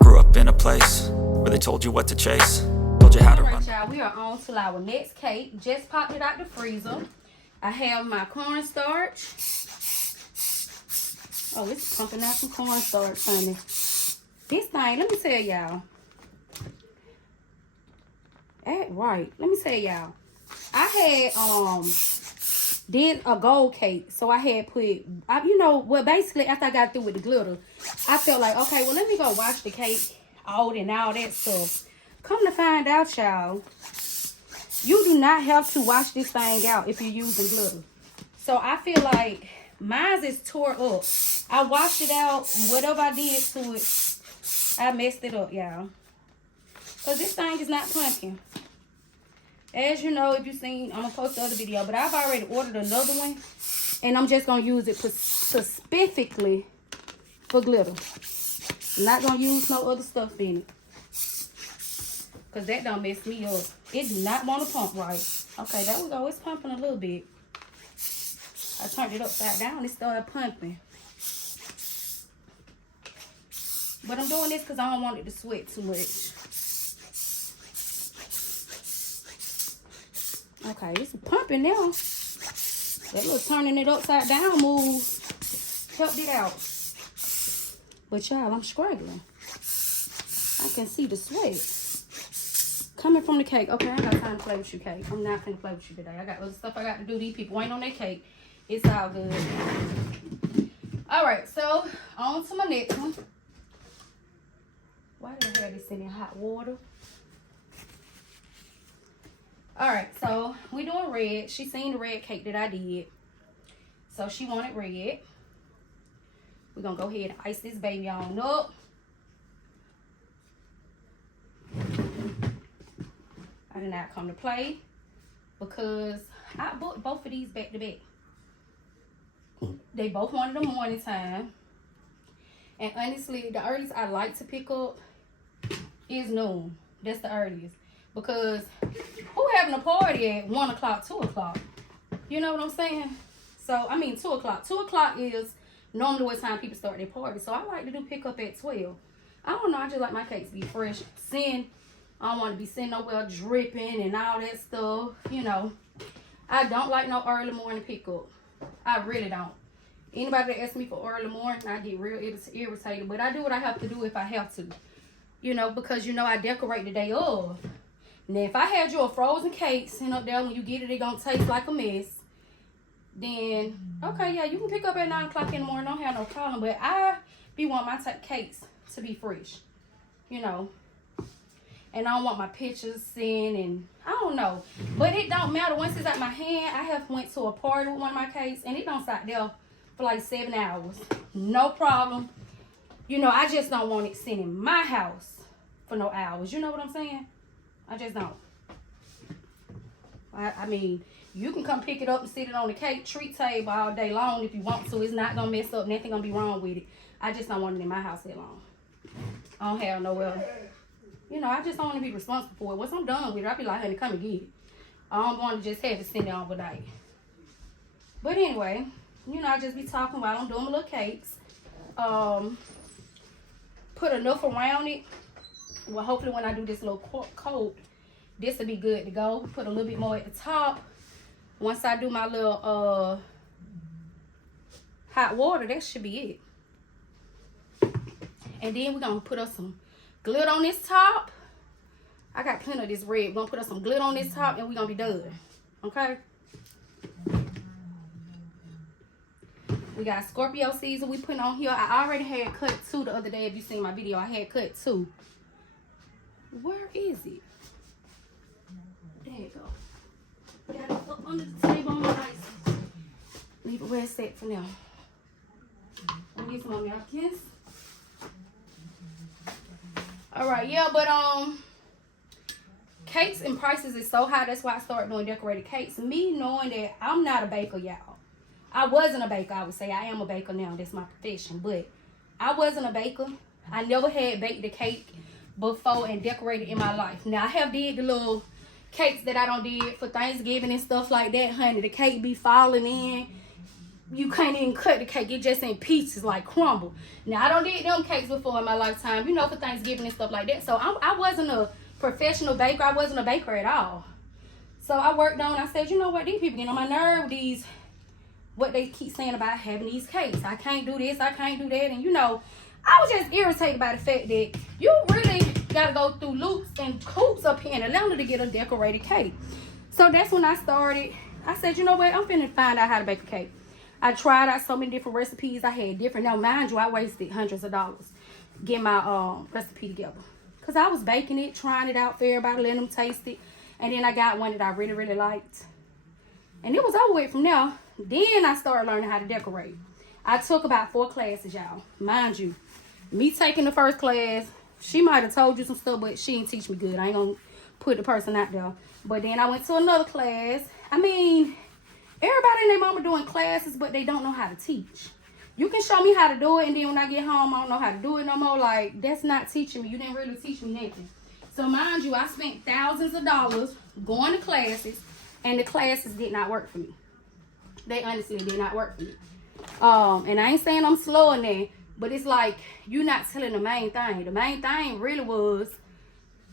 grew up in a place where they told you what to chase, told you how to run. Alright, y'all, we are on to our next cake. Just popped it out the freezer. I have my cornstarch. Oh, it's pumping out some cornstarch, honey. This thing, let me tell y'all. Right, let me tell y'all. I had did a gold cake, so I had put, you know, well, basically after I got through with the glitter, I felt like, okay, well, let me go wash the cake out and all that stuff. Come to find out, y'all, you do not have to wash this thing out if you're using glitter. So I feel like mine is tore up. I washed it out, whatever I did to it, I messed it up, y'all. Because this thing is not pumpkin. As you know, if you've seen, I'm going to post the other video, but I've already ordered another one. And I'm just going to use it specifically for glitter. I'm not going to use no other stuff in it. Because that don't mess me up. It do not want to pump right. Okay, there we go. It's pumping a little bit. I turned it upside down. It started pumping. But I'm doing this because I don't want it to sweat too much. Okay, it's pumping now. That little turning it upside down move helped it out. But y'all, I'm struggling. I can see the sweat coming from the cake. Okay, I got time to play with you, cake. I'm not gonna play with you today. I got other stuff I got to do. These people ain't on their cake. It's all good. Alright, so on to my next one. Why did I have this in hot water? Alright, so we doing red. She seen the red cake that I did. So she wanted red. We're going to go ahead and ice this baby on up. I did not come to play because I booked both of these back to back. They both wanted the morning time. And honestly, the earliest I like to pick up is noon. That's the earliest. Because who having a party at 1 o'clock, 2 o'clock? You know what I'm saying? So, I mean 2 o'clock. 2 o'clock is normally what time people start their party. So, I like to do pick up at 12. I don't know. I just like my cakes to be fresh. I don't want to be sitting nowhere dripping and all that stuff. You know. I don't like no early morning pickup. I really don't. Anybody that asks me for early morning, I get real irritated. But I do what I have to do if I have to. You know, because, you know, I decorate the day of. Now, if I had you a frozen cake sitting up there, when you get it, it gonna taste like a mess. Then, okay, yeah, you can pick up at 9 o'clock in the morning. Don't have no problem. But I be wanting my cakes to be fresh. You know. And I don't want my pictures seen and I don't know. But it don't matter. Once it's out my hand, I have went to a party with one of my cakes. And it don't sit there for like 7 hours. No problem. You know, I just don't want it sitting in my house for no hours. You know what I'm saying? I just don't. I mean, you can come pick it up and sit it on the cake treat table all day long if you want to. It's not going to mess up. Nothing going to be wrong with it. I just don't want it in my house that long. I don't have nowhere. You know, I just don't want to be responsible for it. Once I'm done with it, I'll be like, honey, come and get it. I don't want to just have it sitting there overnight. But anyway, you know, I just be talking while I'm doing my little cakes. Put enough around it. Well, hopefully when I do this little coat, this will be good to go. Put a little bit more at the top. Once I do my little hot water, that should be it. And then we're going to put up some glitter on this top. I got plenty of this red. We're going to put up some glitter on this top and we're going to be done. Okay? We got Scorpio season we put on here. I already had cut 2 the other day. If you seen my video, I had cut 2. Where is it? There you go. Got it up under the table on my ice. Leave it where it's set for now. Let me get some of my napkins. Alright, yeah, but cakes and prices is so high. That's why I started doing decorated cakes. Me knowing that I'm not a baker, y'all. I wasn't a baker, I would say. I am a baker now. That's my profession. But I wasn't a baker. I never had baked a cake before and decorated in my life. Now, I have did the little cakes that I done did for Thanksgiving and stuff like that, honey. The cake be falling in. You can't even cut the cake. It just in pieces, like crumble. Now, I don't did them cakes before in my lifetime, you know, for Thanksgiving and stuff like that. So, I wasn't a professional baker. I wasn't a baker at all. So, I worked on, I said, you know what, these people get on my nerve, what they keep saying about having these cakes. I can't do this, I can't do that. And, you know, I was just irritated by the fact that you really got to go through loops and hoops up here in Atlanta to get a decorated cake. So, that's when I started. I said, you know what, I'm finna find out how to bake a cake. I tried out so many different recipes. I had different. Now, mind you, I wasted hundreds of dollars getting my recipe together. Because I was baking it, trying it out for everybody, letting them taste it. And then I got one that I really, really liked. And it was over with from there. Then I started learning how to decorate. I took about 4 classes, y'all. Mind you, me taking the first class, she might have told you some stuff, but she didn't teach me good. I ain't going to put the person out there. But then I went to another class. I mean, everybody and their mama doing classes, but they don't know how to teach. You can show me how to do it, and then when I get home, I don't know how to do it no more. Like, that's not teaching me. You didn't really teach me nothing. So, mind you, I spent thousands of dollars going to classes, and the classes did not work for me. They honestly did not work for me. And I ain't saying I'm slow in there, but it's like, you're not telling the main thing. The main thing really was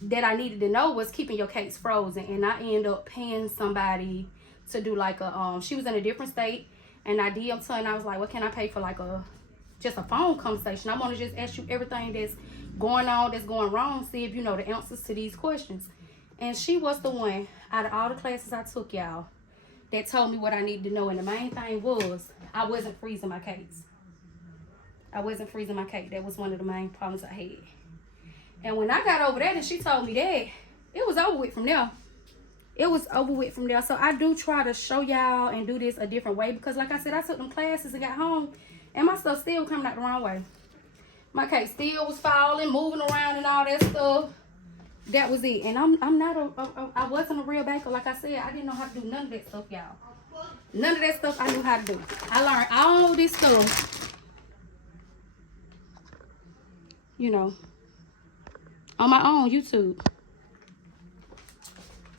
that I needed to know was keeping your cakes frozen, and I ended up paying somebody to do like a she was in a different state, and I DM'd her and I was like, what can I pay for, like just a phone conversation? I want to just ask you everything that's going on, that's going wrong, see if you know the answers to these questions. And she was the one out of all the classes I took, y'all, that told me what I needed to know. And the main thing was I wasn't freezing my cakes. I wasn't freezing my cake. That was one of the main problems I had. And when I got over that and she told me that, it was over with from there. It was over with from there. So I do try to show y'all and do this a different way, because like I said, I took them classes and got home and my stuff still coming out the wrong way. My cake still was falling, moving around and all that stuff. That was it. And I wasn't a real baker. Like I said, I didn't know how to do none of that stuff, y'all. None of that stuff I knew how to do. I learned all this stuff, you know, on my own YouTube.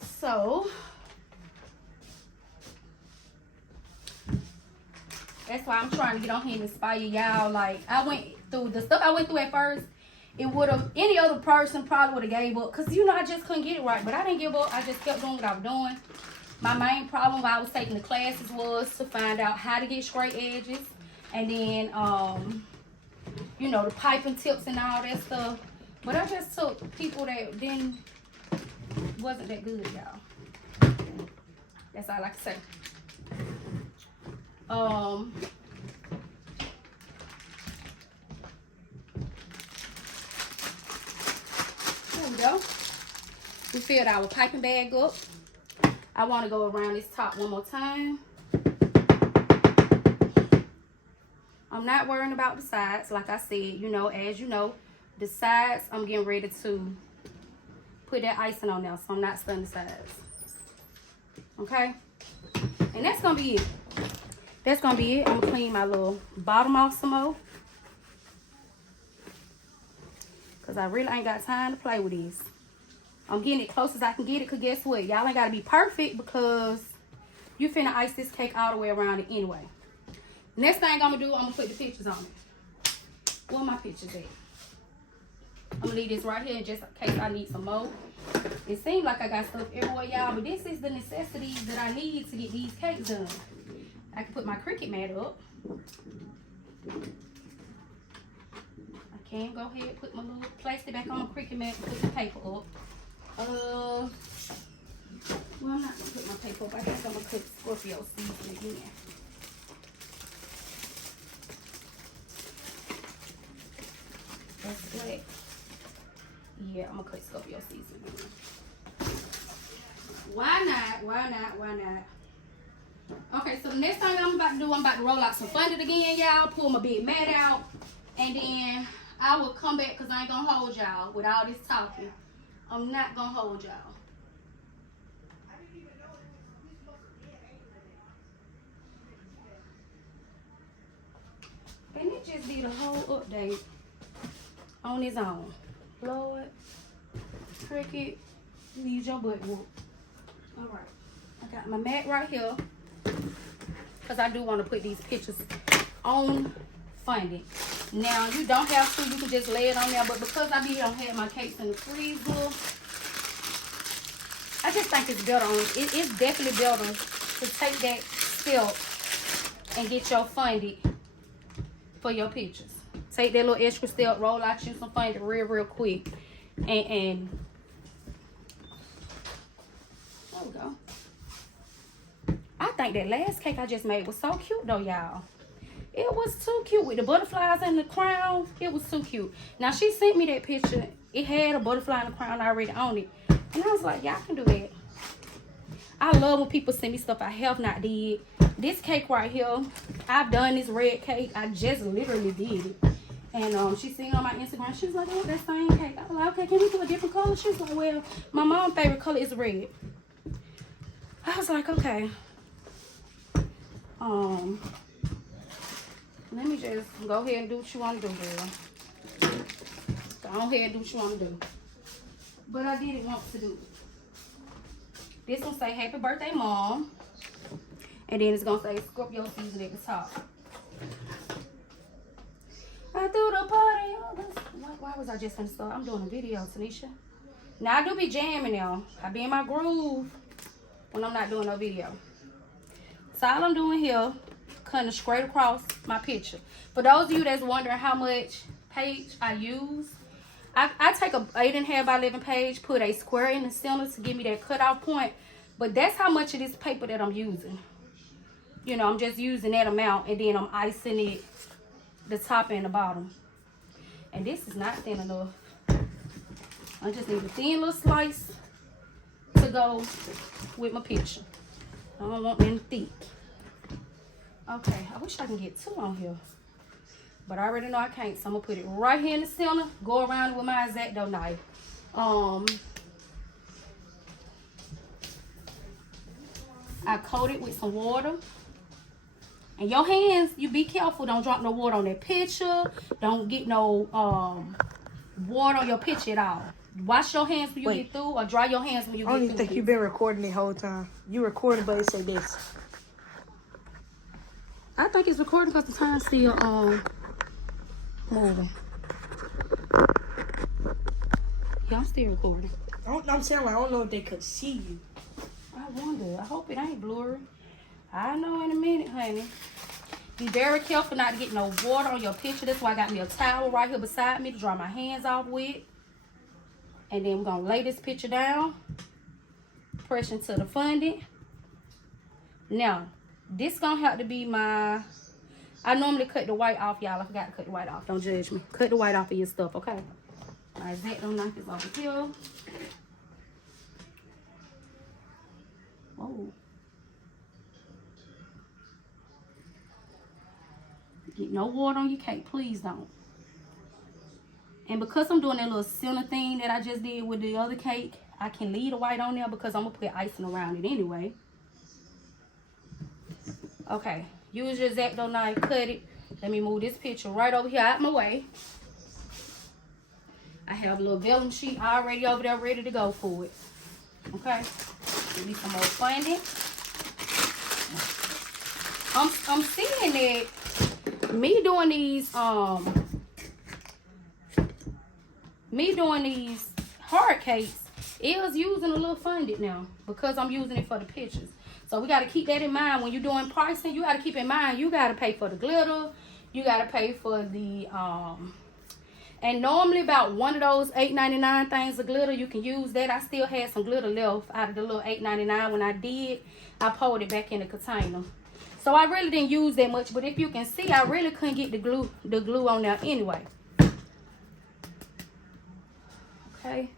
So, that's why I'm trying to get on here and inspire y'all. Like, I went through the stuff I went through at first. It would have, any other person probably would have gave up. Because, you know, I just couldn't get it right. But I didn't give up. I just kept doing what I was doing. My main problem while I was taking the classes was to find out how to get straight edges. And then, you know, the piping tips and all that stuff. But I just took people that wasn't that good, y'all. That's all I can say. There we go. We filled our piping bag up. I want to go around this top one more time. I'm not worrying about the sides. Like I said, you know, as you know, the sides, I'm getting ready to put that icing on there, so I'm not stunning the sides. Okay? And that's going to be it. That's going to be it. I'm going to clean my little bottom off some more, because I really ain't got time to play with these. I'm getting it close as I can get it, because guess what? Y'all ain't got to be perfect, because you finna ice this cake all the way around it anyway. Next thing I'm going to do, I'm going to put the pictures on it. Where my pictures at? I'm going to leave this right here just in case I need some more. It seems like I got stuff everywhere, y'all, but this is the necessities that I need to get these cakes done. I can put my Cricut mat up. I can go ahead and put my little plastic back on my Cricut mat and put the paper up. Well, I'm not going to put my paper up. I think I'm going to put Scorpio season again. That's black. Yeah, I'm going to cut Scorpio season again. Why not? Why not? Why not? Okay, so the next thing I'm about to do, I'm about to roll out some fondant again, y'all. Pull my big mat out. And then I will come back, because I ain't going to hold y'all with all this talking. I'm not going to hold y'all. And it just did a whole update on its own. Lord, Cricut, use your butt whoop. All right, I got my mat right here because I do want to put these pictures on fondant. Now you don't have to, you can just lay it on there, but because I don't have my cakes in the freezer, I just think it's better on it. It's definitely better to take that step and get your fondant for your pictures. Take that little extra step, roll out you some fondant real quick, and there we go. I think that last cake I just made was so cute though, y'all. It was too cute with the butterflies and the crown. It was too cute. Now she sent me that picture. It had a butterfly and a crown already on it, and I was like, y'all can do that. I love when people send me stuff I have not did. This cake right here, I've done this red cake. I just literally did it. And she seen on my Instagram, she was like, oh, that same cake. I was like, okay, can we do a different color? She was like, well, my mom's favorite color is red. I was like, okay. Let me just go ahead and do what you want to do, girl. Go ahead and do what you want to do. But I didn't want to do it. This one say, happy birthday, Mom. And then it's going to say, Scorpio season at the top. I threw the party. Why was I just going to start? I'm doing a video, Tanisha. Now, I do be jamming now. I be in my groove when I'm not doing no video. So, all I'm doing here, cutting straight across my picture. For those of you that's wondering how much page I use, I take a 8.5 by 11 page, put a square in the center to give me that cutoff point. But that's how much of this paper that I'm using. You know, I'm just using that amount, and then I'm icing it, the top and the bottom. And this is not thin enough. I just need a thin little slice to go with my picture. I don't want them thick. Okay, I wish I can get 2 on here, but I already know I can't, so I'm gonna put it right here in the center, go around it with my X-Acto knife. I coat it with some water. And your hands, you be careful, don't drop no water on that picture. Don't get no water on your picture at all. Wash your hands when you get through, or dry your hands when you get through. I don't even think you've been recording the whole time. You recorded, but it said this. I think it's recording because the time's still moving. Yeah, I'm still recording. I'm saying, like, I don't know if they could see you. I wonder. I hope it ain't blurry. I know in a minute, honey. Be very careful not to get no water on your picture. That's why I got me a towel right here beside me to dry my hands off with. And then we're going to lay this picture down. Press into the fondant. Now, this going to have to be my... I normally cut the white off, y'all. I forgot to cut the white off. Don't judge me. Cut the white off of your stuff, okay? My X-Acto knife is over here. Whoa. Get no water on your cake, please don't. And because I'm doing that little center thing that I just did with the other cake, I can leave the white on there because I'm going to put icing around it anyway. Okay, use your X-Acto knife, cut it. Let me move this picture right over here out my way. I have a little vellum sheet already over there ready to go for it. Okay, give me some more fondant. I'm seeing that me doing these hard cakes is using a little fondant now because I'm using it for the pictures. So we got to keep that in mind when you're doing pricing. You got to keep in mind you got to pay for the glitter, you got to pay for the and normally about one of those $8.99 things of glitter, you can use that. I still had some glitter left out of the little $8.99 when I did. I poured it back in the container. So I really didn't use that much, but if you can see, I really couldn't get the glue on there anyway. Okay.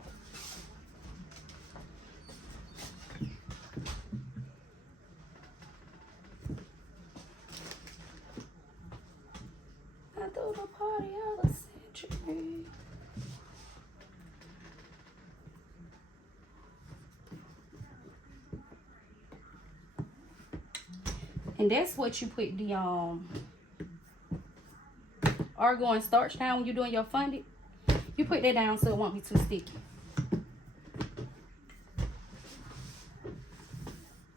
I threw the party of the century. And that's what you put the argon starch down when you're doing your fondant. You put that down so it won't be too sticky.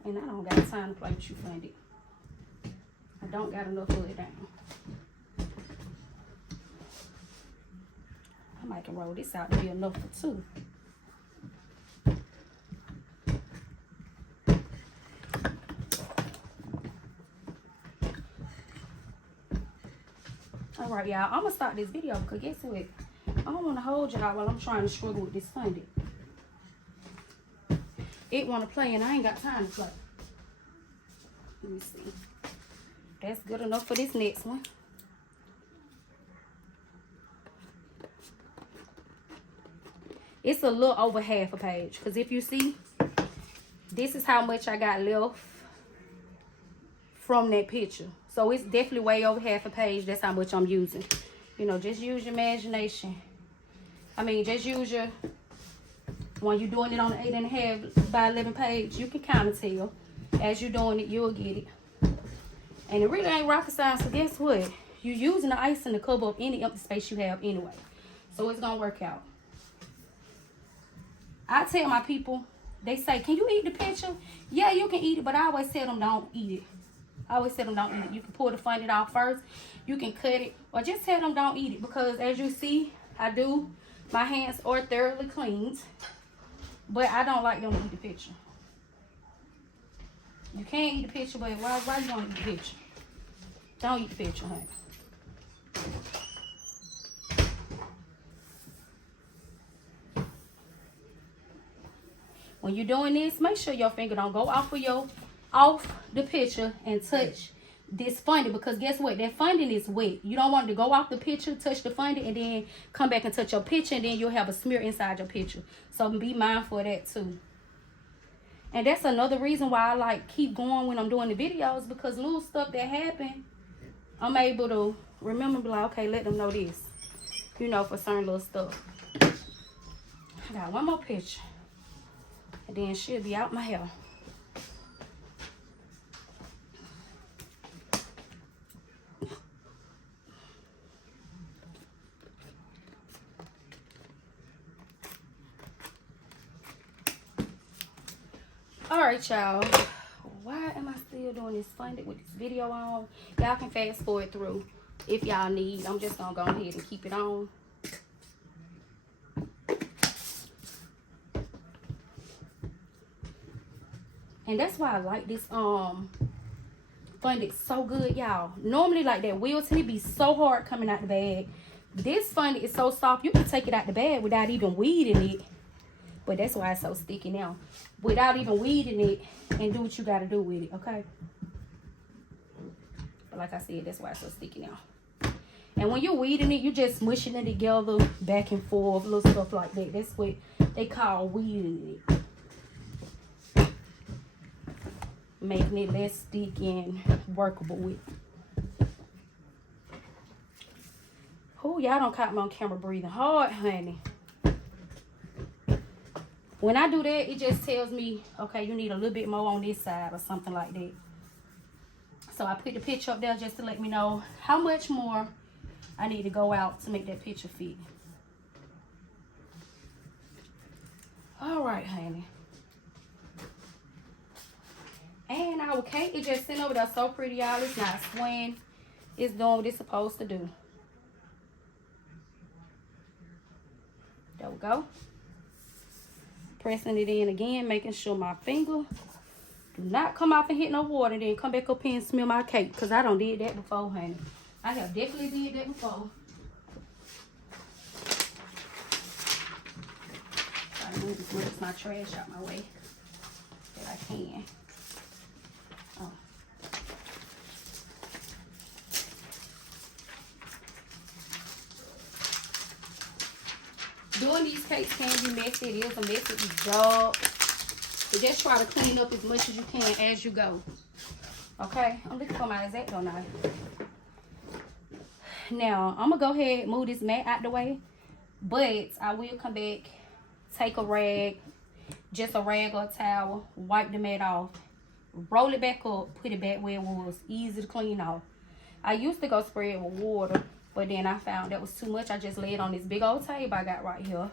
And I don't got time to play with you, Fondant. I don't got enough of it down. I might can roll this out to be enough for two. Alright, y'all. I'm gonna start this video because guess what? I don't want to hold y'all while I'm trying to struggle with this Fondant. It want to play and I ain't got time to play. Let me see. That's good enough for this next one. It's a little over half a page. Because if you see, this is how much I got left from that picture. So it's definitely way over half a page. That's how much I'm using. You know, just use your imagination. I mean, just use your... When you're doing it on an 8.5 by 11 page, you can kind of tell. As you're doing it, you'll get it. And it really ain't rocket science. So guess what? You're using the icing to cover up any empty space you have anyway. So it's going to work out. I tell my people, they say, can you eat the picture? Yeah, you can eat it, but I always tell them don't eat it. I always tell them don't eat it. You can pull the Fondant off first. You can cut it. Or just tell them don't eat it. Because as you see, my hands are thoroughly cleaned. But I don't like them to eat the picture. You can't eat the picture, but why you want to eat the picture? Don't eat the picture, honey. When you're doing this, make sure your finger don't go off the picture and touch this Fondant, because guess what? That Fondant is wet. You don't want it to go off the picture, touch the Fondant, and then come back and touch your picture, and then you'll have a smear inside your picture. So be mindful of that too. And that's another reason why I like keep going when I'm doing the videos, because little stuff that happen, I'm able to remember, be like, okay, let them know this. You know, for certain little stuff. I got one more picture. And then she'll be out my hair. Alright, y'all. Why am I still doing this Fondant with this video on? Y'all can fast forward through if y'all need. I'm just gonna go ahead and keep it on. And that's why I like this Fondant so good, y'all. Normally, like that Wilton, it be so hard coming out the bag. This Fondant is so soft, you can take it out the bag without even weeding it. But that's why it's so sticky now. Without even weeding it, and do what you gotta do with it, okay? But like I said, that's why it's so sticky now. And when you're weeding it, you just smushing it together, back and forth, little stuff like that. That's what they call weeding it. Making it less sticky and workable with. Oh, y'all don't caught me on camera breathing hard, honey. When I do that, it just tells me, okay, you need a little bit more on this side or something like that. So I put the picture up there just to let me know how much more I need to go out to make that picture fit. All right, honey. And our cake is just sitting over there so pretty, y'all. It's not swaying. It's doing what it's supposed to do. There we go. Pressing it in again, making sure my finger do not come off and hit no water, and then come back up here and smell my cake, because I done did that before, honey. I have definitely did that before. Try to move as much of my trash out my way that I can. Oh. Doing these cakes can be messy. It is a messy job. So just try to clean up as much as you can as you go. Okay? I'm looking for my X-Acto knife. Now, I'm going to go ahead and move this mat out the way. But I will come back, take a rag, just a rag or a towel, wipe the mat off, roll it back up, put it back where it was. Easy to clean off. I used to go spray it with water, but then I found that was too much. I just laid it on this big old table I got right here.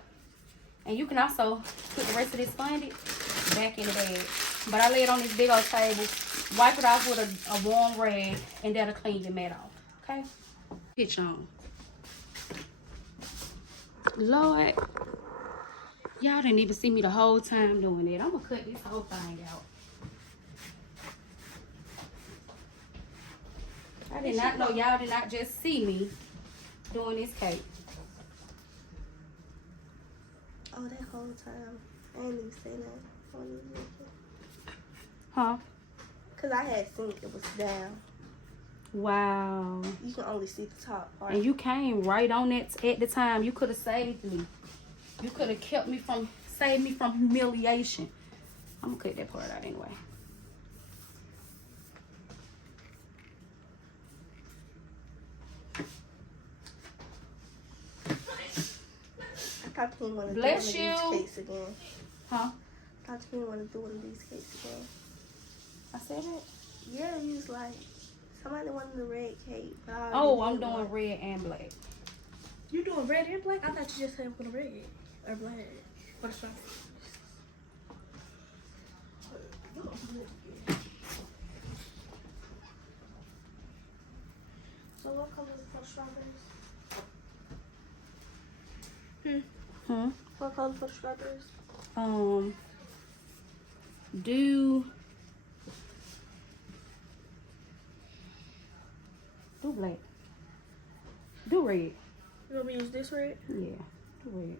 And you can also put the rest of this Fondant back in the bag. But I lay it on this big old table. Wipe it off with a warm rag, and that'll clean your mat off. Okay? Pitch on. Lord. Y'all didn't even see me the whole time doing it. I'm going to cut this whole thing out. I did not know y'all did not just see me doing this cake. Oh, that whole time. I didn't even say that. I wasn't even looking. Huh? Because I had seen it was down. Wow. You can only see the top part. And you came right on it at the time. You could have saved me. You could have saved me from humiliation. I'm going to cut that part out anyway. I thought you didn't want to do one of Bless these you. cakes again. Huh? I thought you didn't want to do one of these cakes again. I said it? Yeah, you was like, somebody wanted the red cake. Oh, I'm doing red and black. You doing red and black? I thought you just said for the red or black. For the strawberries. So what color is for strawberries? What color for strawberries? Do black. Do red. You want me to use this red? Yeah, do red.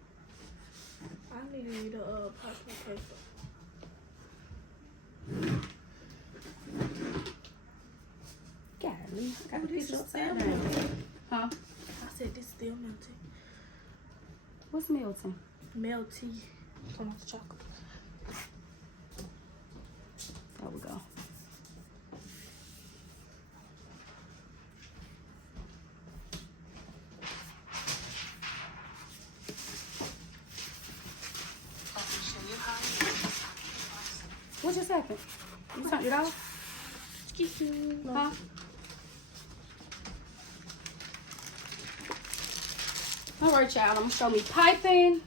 I need you to pass my paper. Golly, I got Oh, to this pitch is upside still down. Huh? I said this still melting. What's melting? Melty. Turn off the chocolate. There we go. What just happened? You turned it off? Excuse me. Huh? All right, y'all. I'm gonna show me piping.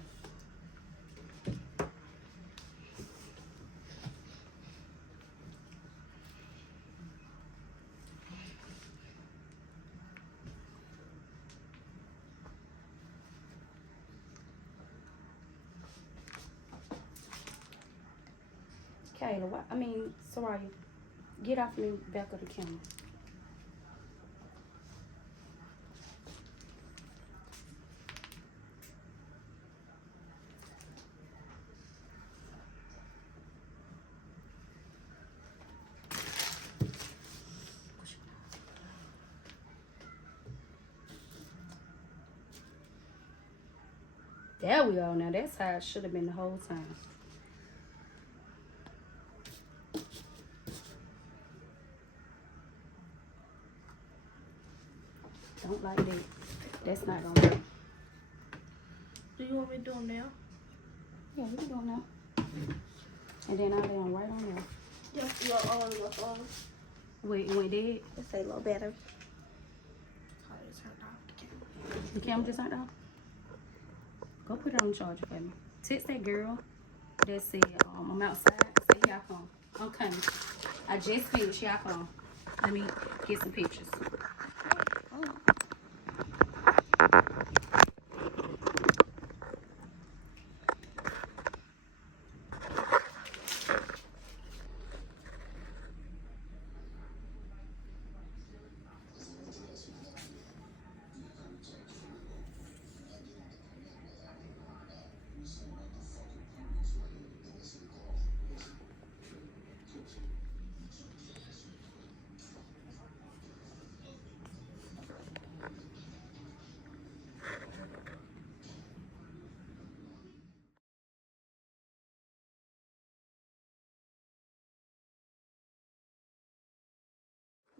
Kayla, Soraya, get off the back of the camera. There we go. Now that's how it should have been the whole time. Don't like that. That's not gonna work. Do you want me to do them now? Yeah, we can do it now. And then I'll lay them right on there. Yes, your phone. Wait, you went dead? It say low battery. Oh, it's turned off the camera. The camera just turned off? Go put it on the charger for me. Text that girl that said, I'm outside. Say, here I come. I'm coming. I just finished. Here I come. Let me get some pictures.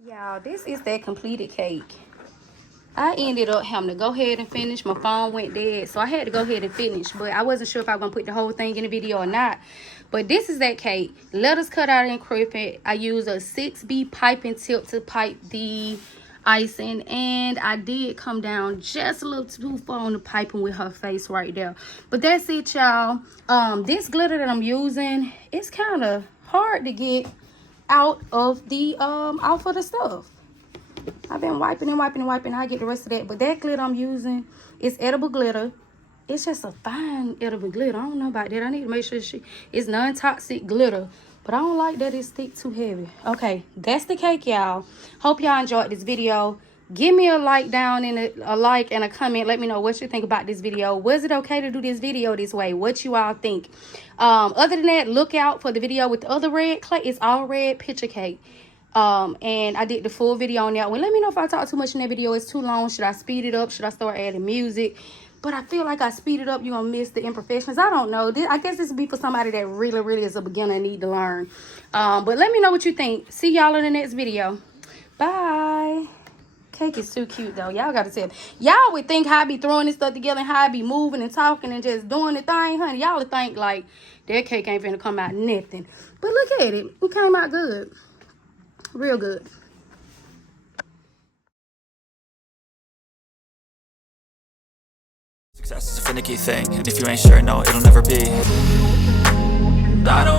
Y'all, this is that completed cake. I ended up having to go ahead and finish. My phone went dead, so I had to go ahead and finish. But I wasn't sure if I was going to put the whole thing in the video or not. But this is that cake. Lettuce cut out and crimped. I used a 6B piping tip to pipe the icing. And I did come down just a little too far on the piping with her face right there. But that's it, y'all. This glitter that I'm using, it's kind of hard to get out of the stuff. I've been wiping and wiping and wiping. I get the rest of that. But that glitter I'm using is edible glitter. It's just a fine edible glitter. I don't know about that. I need to make sure it's non-toxic glitter. But I don't like that it stick too heavy. Okay, that's the cake, y'all. Hope y'all enjoyed this video. Give me a like down in a like and a comment. Let me know what you think about this video. Was it okay to do this video this way? What you all think? Other than that, look out for the video with the other red clay. It's all red picture cake. And I did the full video on that one. Let me know if I talk too much in that video. It's too long. Should I speed it up? Should I start adding music? But I feel like I speed it up, you're gonna miss the imperfections. I don't know. I guess this would be for somebody that really is a beginner and need to learn. But let me know what you think. See y'all in the next video. Bye. Cake is too cute though. Y'all gotta tell. Y'all would think how I be throwing this stuff together and how I be moving and talking and just doing the thing, honey. Y'all would think like that cake ain't finna come out nothing. But look at it. It came out good. Real good. Success is a finicky thing, and if you ain't sure, no, it'll never be. I don't